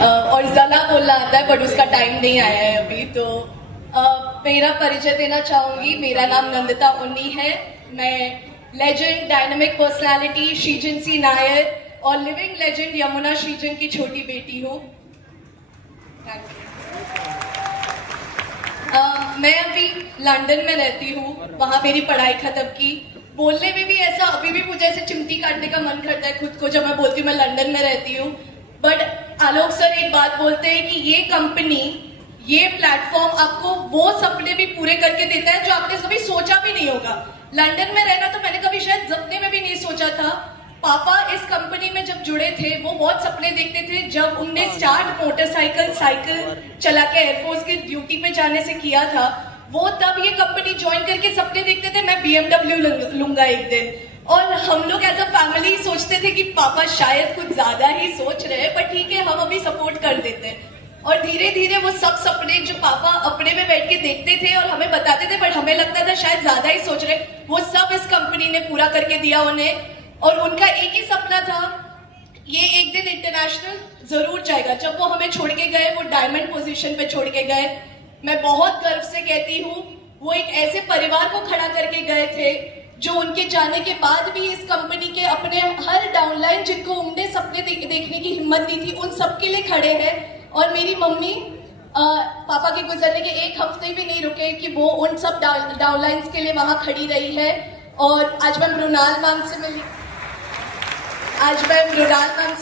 और जला बोलना आता है बट उसका टाइम नहीं आया है अभी। तो मेरा परिचय देना चाहूंगी। मेरा नाम नंदिता उन्नी है। मैं लेजेंड डायनामिक पर्सनालिटी श्रीजन सी नायर और लिविंग लेजेंड यमुना श्रीजन की छोटी बेटी हूँ। मैं अभी लंदन में रहती हूँ, वहां मेरी पढ़ाई खत्म की। बोलने में भी ऐसा अभी भी मुझे ऐसे चिमटी काटने का मन करता है खुद को जब मैं बोलती हूँ मैं लंदन में रहती हूँ। बट आलोक सर एक बात बोलते हैं कि ये कंपनी, ये प्लेटफॉर्म आपको वो सपने भी पूरे करके देता है जो आपने कभी सोचा भी नहीं होगा। लंदन में रहना तो मैंने कभी शायद सपने में भी नहीं सोचा था। पापा इस कंपनी में जब जुड़े थे वो बहुत सपने देखते थे। जब उनने स्टार्ट साइकिल चला के एयरफोर्स की ड्यूटी पे जाने से किया था, वो तब ये कंपनी ज्वाइन करके सपने देखते थे मैं BMW लूंगा एक दिन। और हम लोग एज अ फैमिली सोचते थे कि पापा शायद कुछ ज्यादा ही सोच रहे हैं, पर ठीक है हम अभी सपोर्ट कर देते हैं। और धीरे धीरे वो सब सपने जो पापा अपने में बैठ के देखते थे और हमें बताते थे बट हमें लगता था शायद ज्यादा ही सोच रहे, वो सब इस कंपनी ने पूरा करके दिया उन्हें। और उनका एक ही सपना था, ये एक दिन इंटरनेशनल जरूर जाएगा। जब वो हमें छोड़ के गए, वो डायमंड पोजीशन पे छोड़ के गए, मैं बहुत गर्व से कहती हूँ वो एक ऐसे परिवार को खड़ा करके गए थे जो उनके जाने के बाद भी इस कंपनी के अपने हर डाउनलाइन जिनको उम्मीदें सपने देखने की हिम्मत दी थी उन सबके लिए खड़े हैं। और मेरी मम्मी पापा के गुजरने के एक हफ्ते भी नहीं रुके कि वो उन सब डाउनलाइंस के लिए वहां खड़ी रही है। और आज मैं मृणाल मैम से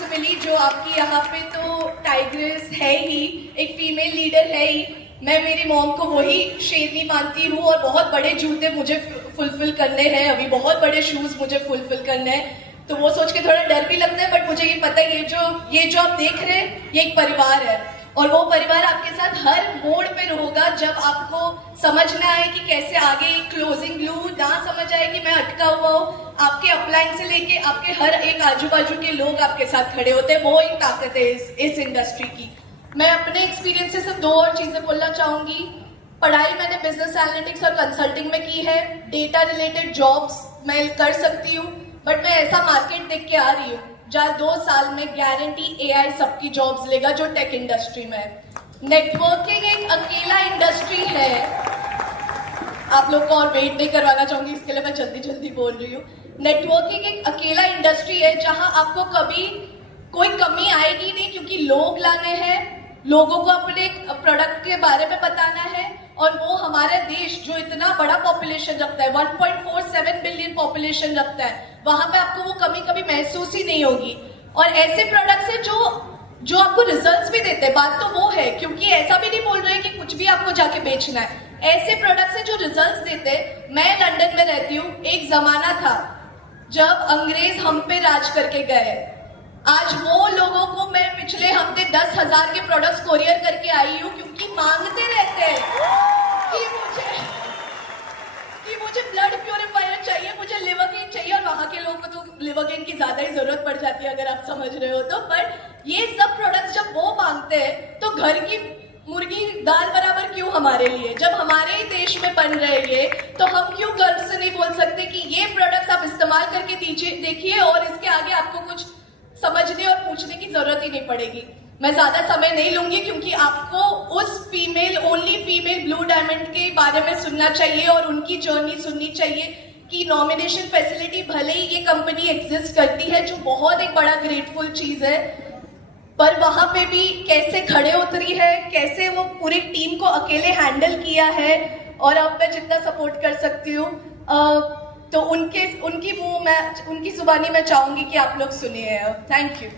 मिली जो आपकी यहाँ पे तो टाइग्रेस है ही, एक फीमेल लीडर है ही। मैं मेरी मॉम को वही शेरनी मानती हूँ और बहुत बड़े जूते मुझे फुलफिल करने हैं, अभी बहुत बड़े शूज मुझे फुलफिल करने हैं। तो वो सोच के थोड़ा डर भी लगता है बट मुझे ये पता है ये जो आप देख रहे हैं ये एक परिवार है और वो परिवार आपके साथ हर मोड़ पे होगा। जब आपको समझ में आए कि कैसे आगे क्लोजिंग ग्लू ना समझ आए कि मैं अटका हुआ हूँ, आपके अपलाइन से लेके आपके हर एक आजू बाजू के लोग आपके साथ खड़े होते हैं, वो एक ताकत है इस इंडस्ट्री की। मैं अपने एक्सपीरियंस से सिर्फ 2 और चीजें बोलना चाहूंगी। पढ़ाई मैंने बिजनेस एनालिटिक्स और कंसल्टिंग में की है। डेटा रिलेटेड जॉब्स मैं कर सकती हूँ बट मैं ऐसा मार्केट देख के आ रही हूँ जहाँ 2 साल में गारंटी AI सबकी जॉब्स लेगा जो टेक इंडस्ट्री में है। नेटवर्किंग एक अकेला इंडस्ट्री है, आप लोग को और वेट नहीं करवाना चाहूंगी इसके लिए मैं जल्दी बोल रही हूँ। नेटवर्किंग एक अकेला इंडस्ट्री है जहां आपको कभी कोई कमी आएगी नहीं क्योंकि लोग लाने हैं, लोगों को अपने प्रोडक्ट के बारे में बताना है। और वो हमारे देश जो इतना बड़ा पॉपुलेशन रखता है, 1.47 बिलियन पॉपुलेशन रखता है, वहां पे आपको वो कमी कभी महसूस ही नहीं होगी। और ऐसे प्रोडक्ट्स है जो आपको रिजल्ट्स भी देते हैं, बात तो वो है क्योंकि ऐसा भी नहीं बोल रहे कि कुछ भी आपको जाके बेचना है। ऐसे प्रोडक्ट्स हैं जो रिजल्ट्स देते हैं। मैं लंदन में रहती हूँ, एक जमाना था जब अंग्रेज हम पे राज करके गए। आज वो लोगों को मैं पिछले हफ्ते 10,000 के प्रोडक्ट्स कोरियर करके आई हूँ क्योंकि मांगते रहते हैं कि मुझे ब्लड प्योरीफायर चाहिए, मुझे लिवर गेन चाहिए। और वहां के लोगों को तो लिवर गेन की ज्यादा ही जरूरत पड़ जाती है अगर आप समझ रहे हो तो। पर ये सब प्रोडक्ट्स जब वो मांगते हैं तो घर की मुर्गी दाल बराबर क्यों हमारे लिए, जब हमारे ही देश में बन रहे ये, तो हम क्यों गर्व से नहीं बोल सकते कि ये प्रोडक्ट्स आप इस्तेमाल करके देखिए और इसके आगे आपको कुछ समझने और पूछने की जरूरत ही नहीं पड़ेगी। मैं ज्यादा समय नहीं लूंगी क्योंकि आपको उस ओनली फीमेल ब्लू डायमंड के बारे में सुनना चाहिए और उनकी जर्नी सुननी चाहिए कि नॉमिनेशन फैसिलिटी भले ही ये कंपनी एग्जिस्ट करती है जो बहुत एक बड़ा ग्रेटफुल चीज है, पर वहां पे भी कैसे खड़े उतरी है, कैसे वो पूरी टीम को अकेले हैंडल किया है। और अब मैं जितना सपोर्ट कर सकती हूँ तो उनकी जुबानी मैं चाहूंगी कि आप लोग सुनिए। Thank you.